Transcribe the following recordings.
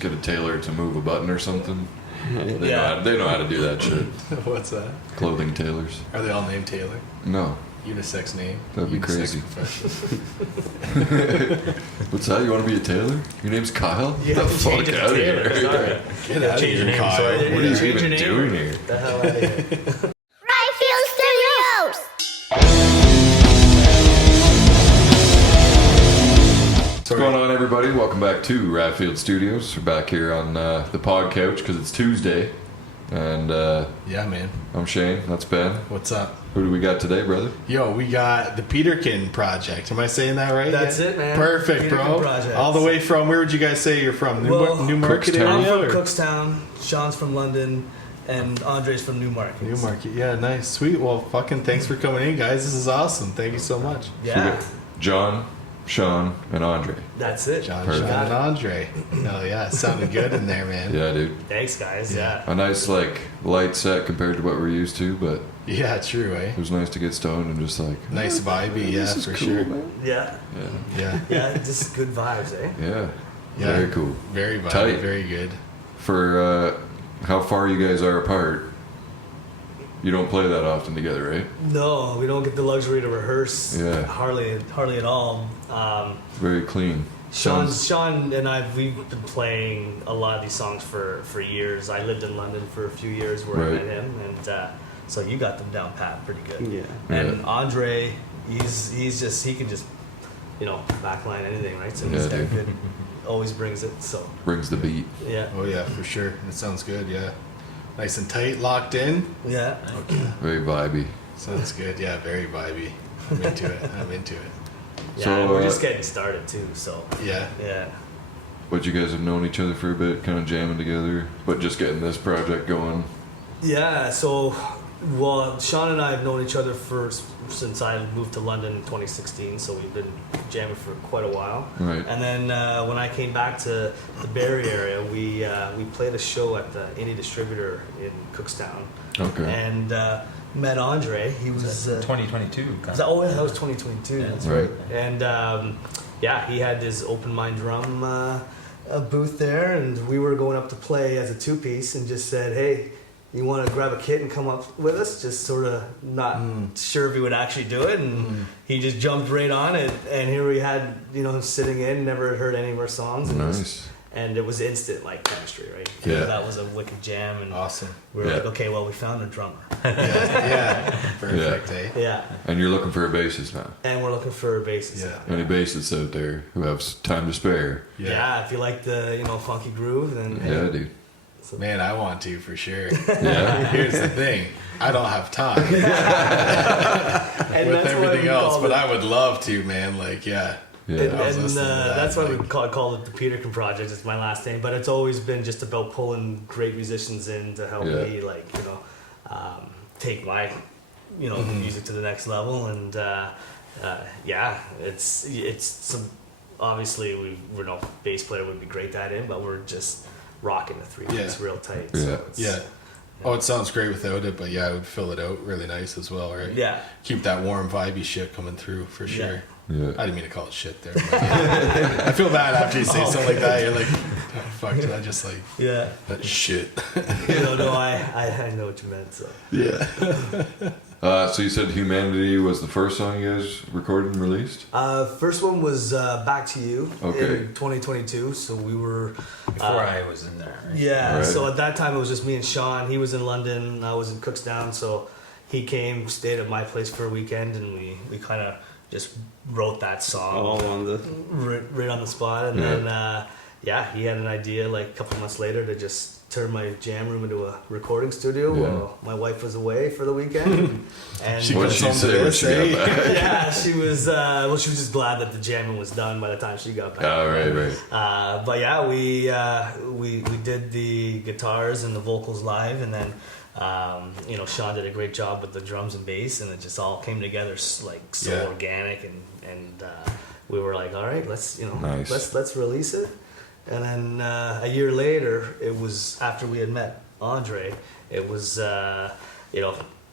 get a tailor to move a button or something. They know how to do that shit. What's that? Clothing tailors. Are they all named Taylor? No. Unisex name? That'd be crazy. Profession. What's that? You want to be a tailor? Your name's Kyle? Yeah, Get the fuck out of here. Get out of Change your here, name, Kyle. sorry. What are you Change even your name. doing here? The hell out of here. Rayfield Studios! What's going on, everybody? Welcome back to Radfield Studios. We're back here on the PodCouch because it's Tuesday. And Yeah, man. I'm Shane. That's Ben. What's up? Who do we got today, brother? Yo, we got the Peterkin Project. Am I saying that right? That's it, man. Perfect, Peterkin bro. Project. All the way from, where would you guys say you're from? Newmarket Cookstown. I'm area? from or- Cookstown, Sean's from London, and Andre's from Newmarket. Newmarket. Yeah, nice. Sweet. Well, fucking thanks for coming in, guys. This is awesome. Thank you so much. So we Yeah, got John, Sean, and Andre. that's it. John, Perfect. Sean, and Andre. Hell yeah. Sounded good in there, man. Yeah, dude. Thanks, guys. Yeah. Yeah. A nice, light set compared to what we're used to, but Yeah, true, eh? it was nice to get stoned and just Nice vibey, yeah, this is for cool, sure. man. Yeah. Yeah. Yeah, just good vibes, eh? Yeah. Yeah. Very cool. Very vibey, Tight. very good. For how far you guys are apart, you don't play that often together, right? No, we don't get the luxury to rehearse. Yeah. Hardly at all. Very clean. Sean and we've been playing a lot of these songs for years. I lived in London for a few years where I Right. met him, and so you got them down pat pretty good. Yeah. And Yeah. Andre, he can just backline anything, right? So he's Yeah, got dude. good, always brings it. So Brings the beat. yeah, Oh, yeah, for sure. It sounds good, yeah. Nice and tight, locked in. yeah. Very vibey. Sounds good, yeah, very vibey. I'm into it. Yeah, So, we're just getting started too. So Yeah. yeah. But you guys have known each other for a bit, kind of jamming together, but just getting this project going. Yeah, so, well, Sean and I have known each other since I moved to London in 2016, so we've been jamming for quite a while. Right. And then when I came back to the Barrie area, we played a show at the Indie Distributor in Cookstown. Okay. And met Andre. He was... 2022. that was 2022. Yeah. That's Right. And he had his open mind drum booth there, and we were going up to play as a two-piece and just said, hey, you want to grab a kit and come up with us? Just sort of not sure if he would actually do it, and he just jumped right on it, and here we had, him sitting in, never heard any of our songs, and Nice. it was instant, chemistry, right? Yeah. That was a wicked jam, and Awesome. we were Yeah. like, okay, well, we found a drummer. Yeah. Perfect, eh? Yeah, And you're looking for a bassist now. and we're looking for a bassist. Yeah. Any bassists out there who have time to spare? Yeah, if you like the funky groove, then Yeah, dude. Man, I want to, for sure. Yeah. Here's the thing. I don't have time and with that's why everything we else, called but it- I would love to, man. Yeah. And, I was and listening to that, that's why we like- call it the Peterkin Project. It's my last name, but it's always been just about pulling great musicians in to help Yeah. me, take my, music to the next level. And it's some. Obviously, we're no bass player would be great at it, but we're just rocking the three piece Yeah. real tight. Yeah. So it's, Yeah. Oh, it sounds great without it, but yeah, I would fill it out really nice as well, right? Yeah. Keep that warm, vibey shit coming through, for Yeah. sure. Yeah. I didn't mean to call it shit there. But yeah. I feel bad after you say something like that. You're like, oh, fuck, did I just Yeah. that shit? No, I know what you meant. So. Yeah. So you said Humanity was the first song you guys recorded and released? First one was Back to You Okay. in 2022. So we were Before I was in there. Right? yeah. Right. So at that time it was just me and Sean. He was in London. I was in Cookstown. So he came, stayed at my place for a weekend, and we kind of just wrote that song All on the. right on the spot. And Yeah. then he had an idea a couple months later to just turn my jam room into a recording studio Yeah. while my wife was away for the weekend. And She What'd comes she home to say when this, she eh? got back? yeah, she was. She was just glad that the jamming was done by the time she got back. Oh, right. But yeah, we did the guitars and the vocals live, and then Sean did a great job with the drums and bass, and it just all came together so Yeah. organic, and we were like, all right, let's Nice. let's release it. And then a year later, it was after we had met Andre. It was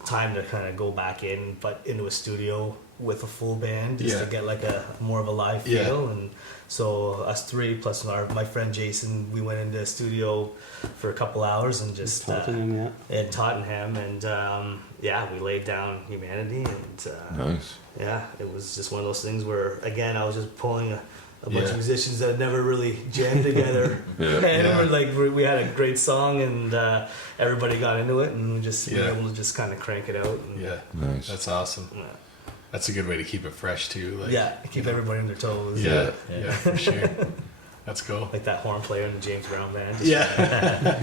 time to kind of go back into a studio with a full band just Yeah. to get like a more of a live Yeah. feel. And so us three plus my friend Jason, we went into the studio for a couple hours and just Tottenham, in Tottenham, and we laid down Humanity, and Nice. it was just one of those things where again I was just pulling a bunch Yeah. of musicians that had never really jammed together. Yeah. And we had a great song, and everybody got into it, and we just were Yeah. able to just kind of crank it out. And, Yeah. Nice. That's awesome. yeah. That's a good way to keep it fresh too. Like, Yeah, keep everybody on their toes. Yeah. Yeah. Yeah, for sure. That's cool. Like that horn player in the James Brown band. Yeah.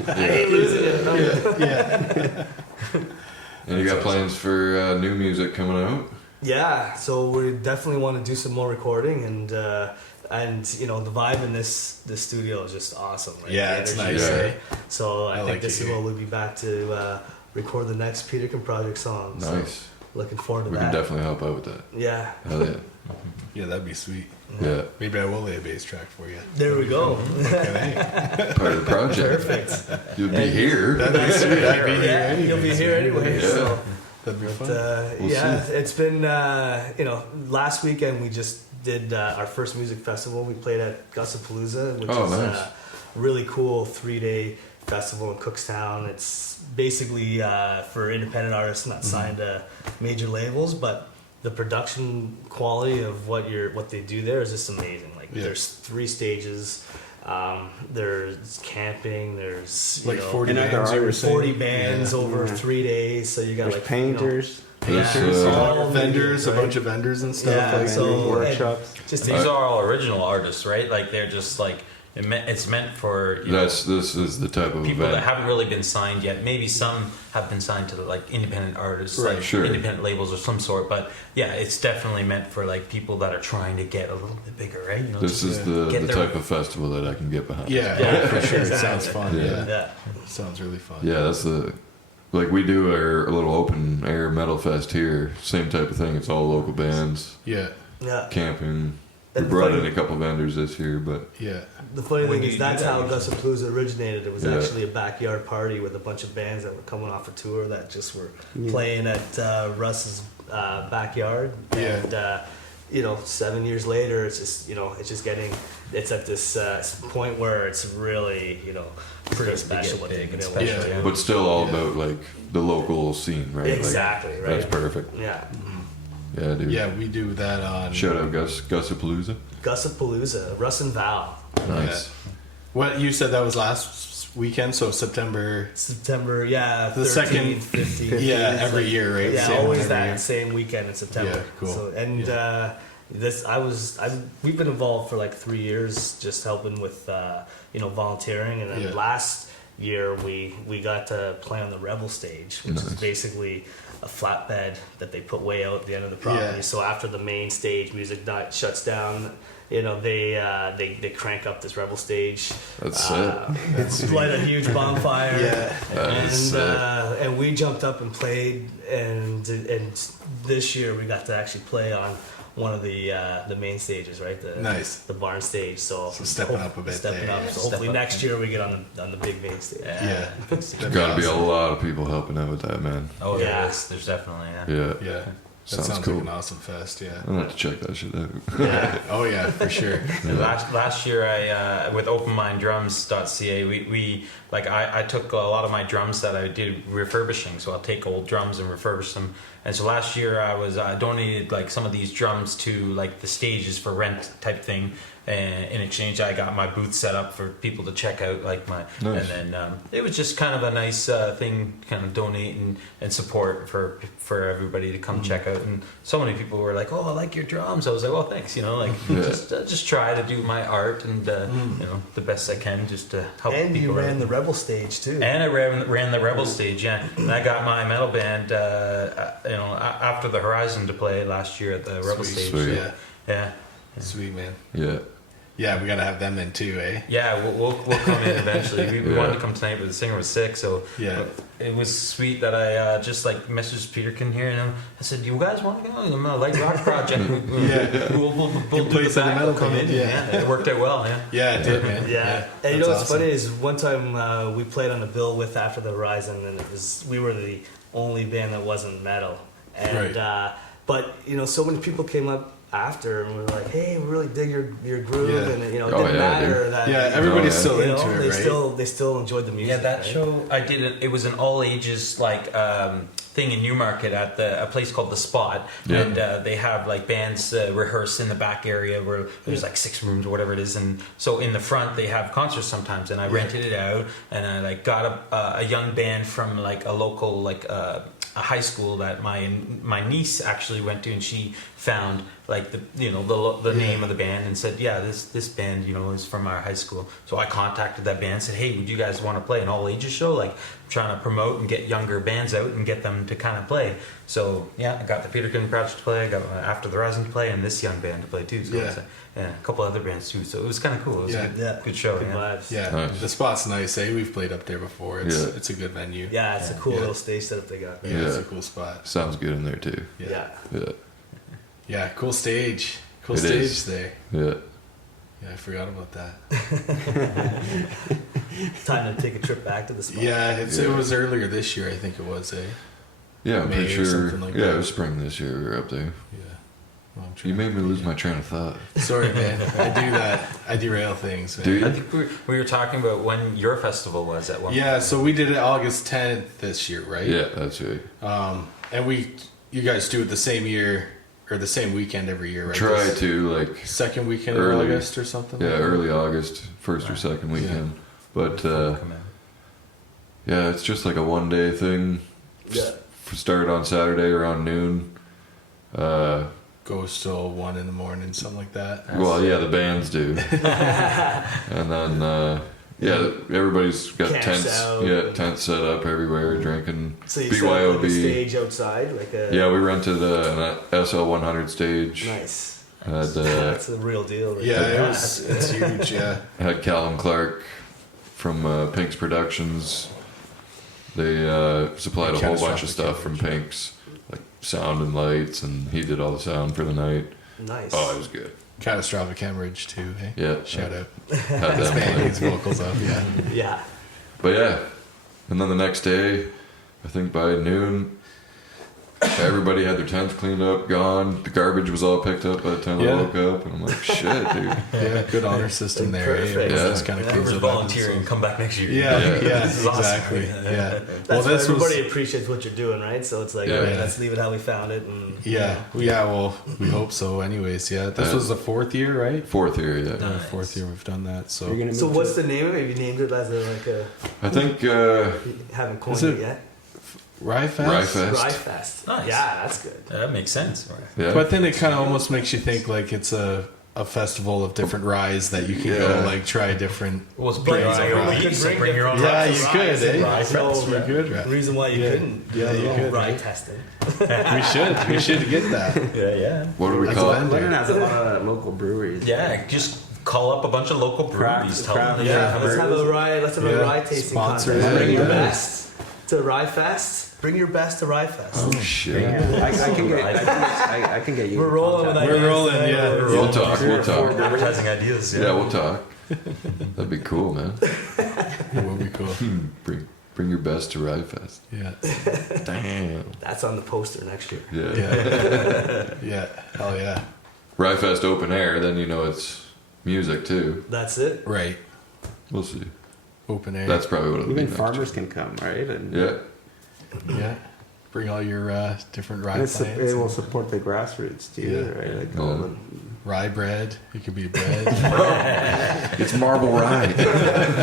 I ain't losing it. Yeah. And you got That's plans for new music coming out? Yeah, so we definitely want to do some more recording, and you know the vibe in this studio is just awesome. Right? Yeah, The it's energy nice. is Yeah. great. So I think like this it is here. when we'll be back to record the next Peterkin Project song. So Nice. looking forward to We that. can definitely help out with that. Yeah, Hell yeah. Yeah, that'd be sweet. Yeah. Maybe I will lay a bass track for you. there we go. Okay. Part of the project. Perfect. You'll be here. That'd be sweet. I'd be here Yeah, anyway. you'll be here anyway. Yeah. So. That'd be But, fun. We'll it's been last weekend we just did our first music festival. We played at Gusapalooza, which Oh, is nice. a really cool 3-day festival in Cookstown. It's basically for independent artists not signed to major labels, but the production quality of what they do there is just amazing. Like Yeah. there's 3 stages. There's camping. There's Like 40 And other bands you were artists. saying? 40 bands Yeah. over Yeah. 3 days. So you got There's like painters, There's, all vendors, right? a bunch of vendors and stuff. Yeah, like so- workshops. Just These are all original artists, right? Like they're just like it's meant for this is the type of people that event. haven't really been signed yet. Maybe some have been signed to like independent artists, Right, like sure. independent labels of some sort. But yeah, it's definitely meant for like people that are trying to get a little bit bigger, right? You know, This just is get the their- type of festival that I can get behind. Yeah, Yeah, for sure. It exactly. sounds fun. Yeah. Yeah. yeah. Sounds really fun. Yeah, that's the like we do our little open air metal fest here. Same type of thing. It's all local bands, Yeah. Yeah. camping. We And brought funny- in a couple vendors this year, but Yeah. The funny When thing you is do that's that, how you just- Gusapalooza originated. It was Yeah. actually a backyard party with a bunch of bands that were coming off a tour that just were playing at Russ's backyard. Yeah. And 7 years later, it's just it's at this point where it's really pretty Starts to special get what big they've been and able to special, do. yeah. but still all Yeah. about like the local scene, right? Like, Exactly, right. That's perfect. Yeah. Yeah, dude. Yeah, we do that on. Shout out Gusapalooza. Gusapalooza, Russ and Val. Nice. What you said that was last weekend, so September. September, The 13th, second- 15th. Yeah, every year, right? Yeah, Same one always every that year. same weekend in September. Yeah, cool. So, and we've been involved for like 3 years, just helping with volunteering, and then Yeah. last year we got to play on the Rebel stage, which is Nice. basically a flatbed that they put way out at the end of the property. Yeah. So after the main stage music shuts down, they crank up this Rebel stage. That's It's light a huge bonfire. Yeah. That is sick. And we jumped up and played, and this year we got to actually play on one of the main stages, right? Nice. The barn stage. So stepping up a bit Stepping there. up. Yeah, So step hopefully up. next year we get on the big main stage. Yeah. There's got to be a lot of people helping out with that, man. Oh, Yeah. there is. There's definitely Yeah. Yeah. That Sounds sounds cool. like an awesome fest. Yeah. I'm gonna have to check that shit out. Yeah. Oh yeah, for sure. And last year I with openminddrums.ca I took a lot of my drums that I did refurbishing, so I'll take old drums and refurbish them. And so last year I was donated like some of these drums to like the stages for rent type thing, and in exchange I got my booth set up for people to check out like my Nice. and then it was just kind of a nice thing, kind of donate and support for everybody to come check out. And so many people were like, "Oh, I like your drums." I was like, "Well, thanks," Yeah. just try to do my art and the best I can just to help And people you ran out. the Rebel stage too. And I ran the Rebel stage, yeah. And I got my metal band, after the Horizon to play last year at the Rebel Sweet. stage. Sweet. Yeah. Yeah, Sweet man. Yeah. Yeah, we gotta have them in too, eh? yeah. We'll come in eventually. We Yeah. wanted to come tonight, but the singer was sick, so Yeah. it was sweet that I just like messaged Peterkin here, and I said, "You guys want to go? I'm a light rock project. Yeah. We'll Good do place the in the back. metal We'll come band, in. yeah. Yeah, it worked out well. Yeah. Yeah, it did, man. Yeah, and you That's know what's awesome. funny is one time we played on the bill with After the Horizon, and we were the only band that wasn't metal, and Right. But so many people came up after and were like, "Hey, we really dig your groove," Yeah. and it didn't matter that. Everybody's still you know, into they it, right? they still enjoyed the music. Yeah, that right? show I did. It was an all ages thing in Newmarket at a place called The Spot, and they have like bands rehearse in the back area where there's like 6 rooms or whatever it is, and so in the front they have concerts sometimes, and I rented it out, and I like got a young band from like a local like a high school that my niece actually went to, and she found like the name of the band and said, yeah, this band is from our high school. So I contacted that band and said, hey, would you guys want to play an all ages show? Like I'm trying to promote and get younger bands out and get them to kind of play. So yeah, I got the Peterkin Project to play, I got After the Horizon to play, and this young band to play too. So it's a couple other bands too. So it was kind of cool. It was a good show. Good vibes. Yeah, Nice. The Spot's nice. We've played up there before. It's a good venue. Yeah, it's a cool little stage setup they got. Yeah, it's a cool spot. Sounds good in there too. Yeah, cool stage. Cool It stage is. there. Yeah. Yeah, I forgot about that. Time to take a trip back to the spot. Yeah, it was earlier this year, I think it was, Yeah, I'm May pretty or sure. something like It that. was spring this year. We were up there. Yeah. Well, I'm trying You to made me lose my train of thought. Sorry, man. I do that. I derail things, man. Do you? I think we were talking about when your festival was at one Yeah, point. so we did it August 10th this year, right? Yeah, that's right. And you guys do it the same year or the same weekend every year, right? Try This to like second weekend early- in August or something. yeah, like that? early August, first or second weekend. But Come in. yeah, it's just like a 1-day thing. Yeah. Start on Saturday around noon. Goes till 1 in the morning, something like that. Well, yeah, the bands do. And then everybody's got Camps tents. out. Yeah, tents set up everywhere, drinking. So you set up like a BYOB. stage outside, like a Yeah, we rented an SL100 stage. nice. Had That's a real deal. Right Yeah, there. it's huge. Yeah, had Callum Clark from Pink's Productions. They supplied a whole bunch of stuff from Pink's, like sound and lights, and he did all the sound for the night. Nice. Oh, it was good. catastrophic hemorrhage too. Hey, Yeah, shout out. had This them man play. needs vocals up. Yeah, Yeah. But yeah, and then the next day, I think by noon, everybody had their tents cleaned up, gone. The garbage was all picked up by the time I Yeah. woke up, and I'm like, shit, dude. yeah, good honor system there. Perfect. Eh? Yeah. Just kind of Yeah. cleans We're it up. volunteering. Come back next year. Yeah, Yeah. yeah, This is awesome. exactly. Yeah. That's Well, why this everybody was. appreciates what you're doing, right? So it's like, Yeah. okay, let's leave it how we found it. And Yeah, well, we hope so. Anyways, yeah, this was the 4th year, right? 4th year, yeah. Nice. 4th year we've done that. So You're gonna So move what's to- the name of it? Have you named it as a I think you haven't coined Is it it- yet? Rye Fest. Rye Fest. Rye Fest. Nice. Yeah, that's good. That makes sense. yeah. But then it kind of almost makes you think like it's a festival of different ryes that you can Yeah. go like try different. Well, it's But brings you everybody. could So bring your own. Yeah, rye you fest. could, eh? Rye Rye fest. You could, right? Reason why you Yeah. couldn't. Yeah, you could, Rye right? testing. We should get that. Yeah. What do we As call a it? vendor. Lebanon has a lot of local breweries. Yeah, just call up a bunch of local breweries. Tell them. craft- Yeah, Yeah. let's have a rye. Let's have Yeah. a rye tasting Sponsor contest. it. Bring your Yeah. best to Rye Fest. Bring your best to Rye Fest. Oh, shit. I can get you. We're rolling with contact. ideas. We're rolling, today. yeah. We'll talk, we'll talk. Advertising ideas. Yeah, we'll talk. That'd be cool, man. It would be cool. Bring your best to Rye Fest. Yeah, Damn. That's on the poster next year. Yeah. yeah, yeah. Hell yeah. Rye Fest open air, then you know it's music too. That's it. Right. We'll see. Open air. That's probably what it'll be Even next farmers can come, right? And year. Yeah. Bring all your different rye and plants. it will support the grassroots too, Yeah. right? Like Yeah. all the Rye bread. It could be bread. Yeah. It's Marble Rye.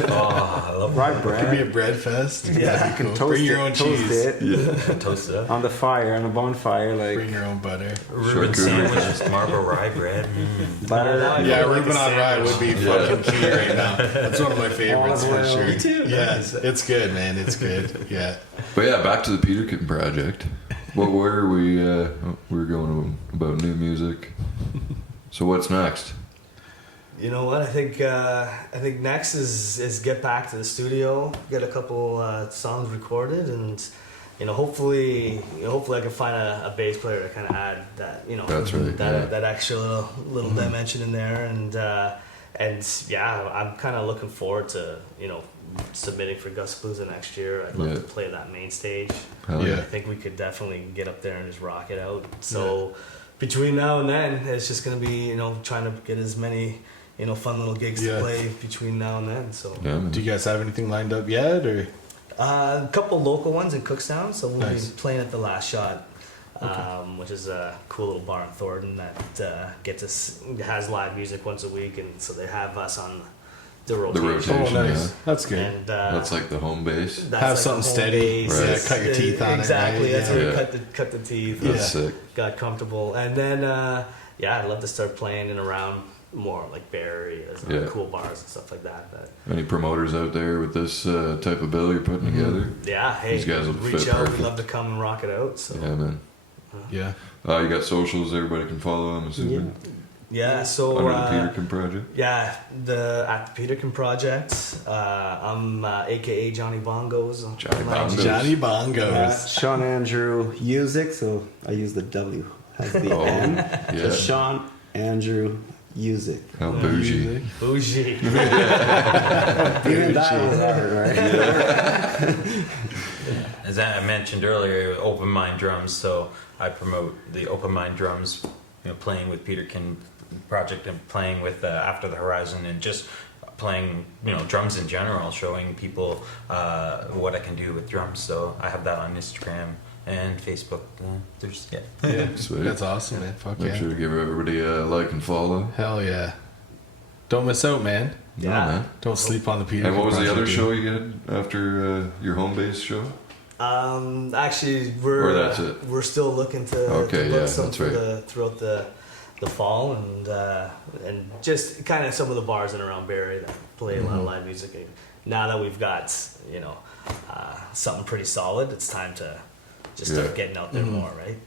Oh, I love rye It could be a bread. bread fest. Yeah. That'd be You can cool. toast Bring your it, own toast cheese. it Yeah. toast it up. on the fire, on the bonfire, like Bring your own butter. Reuben Charcuterie. sandwich, Marlboro rye bread. butter. Yeah, like Reuben a on rye would be Yeah. fucking key right now. That's one of my favorites for Olive oil. sure. Me too. Yeah, it's good, man. It's good. Yeah. But yeah, back to the Peterkin Project. Where were we? We were going about new music. So what's next? You know what? I think next is get back to the studio, get a couple songs recorded, and hopefully I can find a bass player to kind of add that That's right, that extra little dimension in there, and yeah, I'm kind of looking forward to submitting for Gusapalooza next year. I'd love Yeah. to play that main stage. Hell Yeah. I think we could definitely get up there and just rock it out. So between now and then, it's just gonna be trying to get as many fun little gigs Yeah. to play between now and then. So Yeah, man. Do you guys have anything lined up yet, or? a couple local ones in Cookstown. So we'll Nice. be playing at the Last Shot. Which is a cool little bar in Thornton that has live music once a week, and so they have us on the rotation. rotation. Oh, nice. yeah. That's good. And That's like the home base. that's Have like something the home steady. base. Right. Yeah, cut your teeth on it. Exactly. Right? That's Yeah. where Yeah. you cut the teeth. That's Yeah. sick. Got comfortable, and then I'd love to start playing in around more like Bay Area, Yeah. cool bars and stuff like that. Any promoters out there with this type of bill you're putting Mm-hmm. together? Yeah, hey, These guys will reach fit out. perfect. We'd love to come and rock it out. So Yeah, man. Yeah. You got socials everybody can follow, I'm assuming. yeah, so Under the Peterkin Project. yeah, at the Peterkin Project. I'm AKA Johnny Bongos. Johnny Bongos. Johnny Bongos. Sean Andrew Music, so I use the W as the Oh, N. yeah. So Sean Andrew Music. How bougie. Music. Bougie. Even that was hard, right? As I mentioned earlier, Open Mind Drums. So I promote the Open Mind Drums, playing with Peterkin Project and playing with After the Horizon, and just playing drums in general, showing people what I can do with drums. So I have that on Instagram and Facebook. Yeah. Sweet. That's awesome, man. Fuck Make yeah. sure to give everybody a like and follow. Hell yeah. Don't miss out, man. Yeah, Yeah. man. Don't sleep on the Peter. And what was the other show you had after your home base show? Actually, Or that's it? we're still looking to Okay, book yeah, some that's for right. throughout the fall, and just kind of some of the bars in around Barrie that play a lot of live music. And now that we've got something pretty solid, it's time to just start Yeah. getting out there more, right?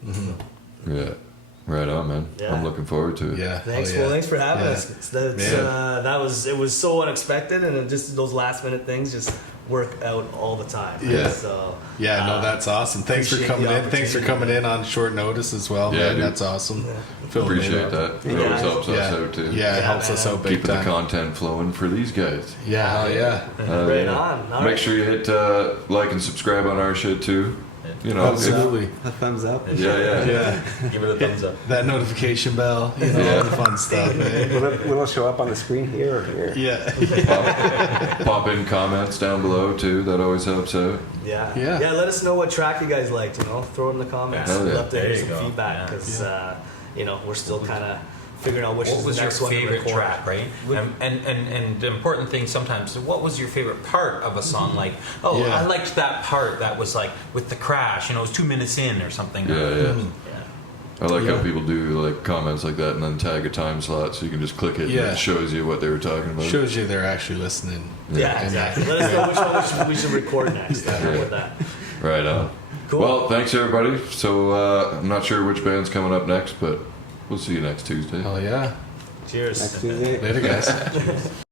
Yeah. Right on, man. Yeah. I'm looking forward to it. Yeah. Thanks. hell yeah. Well, thanks for having Yeah. us. It was so unexpected, and just those last minute things just work out all the time. right? Yeah. So Yeah, no, that's awesome. Thanks for appreciate the coming in. Thanks for opportunity. coming in on short notice as well, Yeah, man. dude. That's awesome. Filling it Appreciate up. that. It Yeah. always helps us Yeah. out too. Yeah, it helps man. us out big Keeping the time. content flowing for these guys. Yeah, hell yeah. Right on. All Make right. sure you hit like and subscribe on our shit too. You know, Absolutely. A thumbs up. yeah. Yeah. Give it a thumbs up. That notification bell, Yeah. all the fun stuff, man. Will it show up on the screen here or here? Yeah. Pop in comments down below too. That always helps out. Yeah. Yeah. Let us know what track you guys liked. Throw it in the comments. Hell We'd yeah. love to There hear you some go. feedback Yeah. because we're still kind of figuring out which What is was the your next one to favorite record. track, right? And the important thing sometimes, what was your favorite part of a song? Like, Yeah. I liked that part that was like with the crash, it was 2 minutes in or something. Yeah, yeah. Yeah. I like Yeah. how people do like comments like that and then tag a time slot so you can just click it Yeah. and it shows you what they were talking about. Shows you they're actually listening. Yeah, exactly. Let us know which one we should record next. I'm good with that. Right on. Cool. Well, thanks everybody. So I'm not sure which band's coming up next, but we'll see you next Tuesday. Hell yeah. Cheers. Next Tuesday. Later, guys.